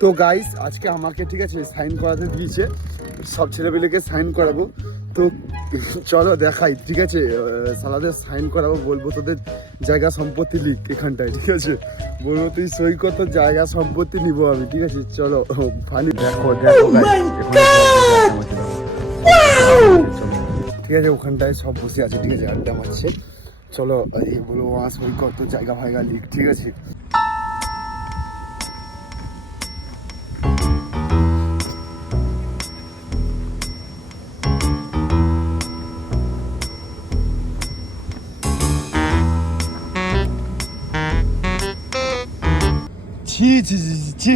তো গাইস আজকে আমাকে ঠিক আছে সাইন করাতে দিয়েছে, সব ছেলেপেলেকে সাইন করাবো। তো চলো দেখাই, ঠিক আছে সালাদের সাইন করাবো, বলবো তোদের জায়গা সম্পত্তি লিখ এখানটায়, ঠিক আছে বলবো তুই সই কর, তোর জায়গা সম্পত্তি নিবো আমি, ঠিক আছে চলো ফানি দেখো দেখো ঠিক আছে ওখানটায় সব বসে আছে, ঠিক আছে আড্ডা মারছে। চলো এই বলবো সই কর, তোর জায়গা ফায়গা লিখ, ঠিক আছে। ছি ছি ছি ছি,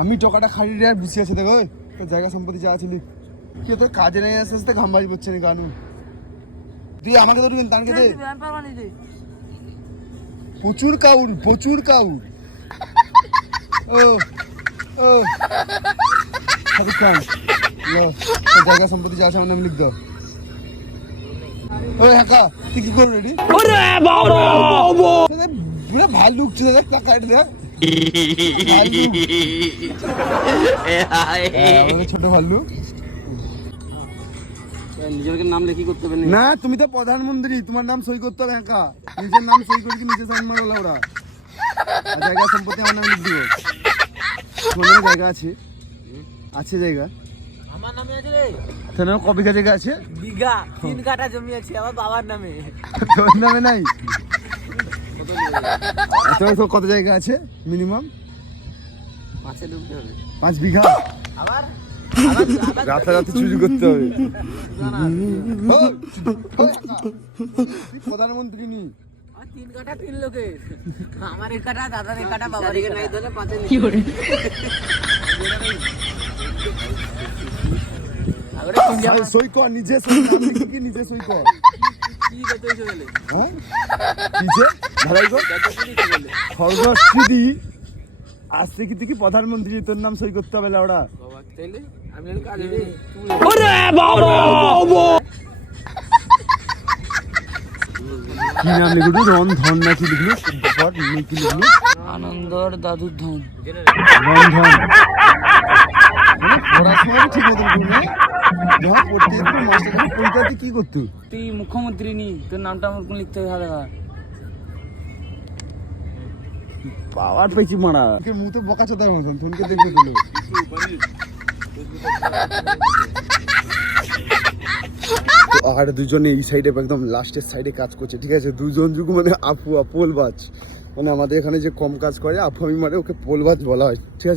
আমি টাকাটা খালি রে আর বসে আছে দেখো, তোর জায়গা সম্পত্তি যা আছে লিখ। কি তোর কাজে নেই আসতে আসতে ঘামবাজি করছে না কানু, তুই আমাকে তো দিবেন তানকে দে। প্রচুর কাউর প্রচুর কাউর। ও ও খান জায়গা সম্পত্তি যা আছে আমার নাম লিখ দাও। ওই হাকা তুই কি করবি রেডি? পুরো ভাল্লুক ছিল দেখ টাকা দেখ, ছোট ভাল্লুক। নিজের নাম লেখি করতে হবে না, তুমি তো প্রধানমন্ত্রী, তোমার নাম সই করতে হবে একা, নিজের নাম সই করে কি নিজে সাইন মারো ওরা। আর জায়গা সম্পত্তি আমার নাম লিখ দিব, তোমার জায়গা আছে আছে জায়গা আমার নামে আছে রে। তোর নাম কবিঘা জায়গা আছে? বিঘা 3 কাঠা জমি আছে আমার বাবার নামে। তোর নামে নাই? তোর কত জায়গা আছে মিনিমাম? 5 ঢুকতে হবে। 5 বিঘা? আবার রাতারাতি চুরি করতে হবে। প্রধানমন্ত্রী নি 3 কাঠা 3 লোকের, আমার 1 কাঠা দাদার 1 কাঠা বাবার 1 কাঠা ধরে 5 কি করে সই কর, নিজে সই কি নিজে সই কর। কি কত হইছে বলে হ্যাঁ নিজে ভাড়াই কর খরগোশটি আসছে কি তুই কি প্রধানমন্ত্রী, তোর নাম সই করতে হবে লাউড়া। বাবা তাইলে আমি আর কাজ রে ওরে বাবা কি নাম লিখলু? রন্ধন না কি লিখলু? কি লিখলু? আনন্দর দাদুর ধন। রন্ধন পড়াশোনা ঠিক মতো করবি না, যখন পড়তে যেত মাস্টার পরীক্ষাতে কি করতো? তুই মুখ্যমন্ত্রী নি, তোর নামটা আমার কোন লিখতে হবে দেখা। পাওয়ার পেয়েছি মারা, তোকে মুতে বকা চোদার মতন ফোনকে দেখে দিল। আর দুজনে এই সাইডে একদম লাস্টের সাইডে কাজ করছে, ঠিক আছে দুজন যুগ মানে আপু পোলবাজ, মানে আমাদের এখানে যে কম কাজ করে আপু আমি মানে ওকে পোলবাজ বলা হয়, ঠিক আছে।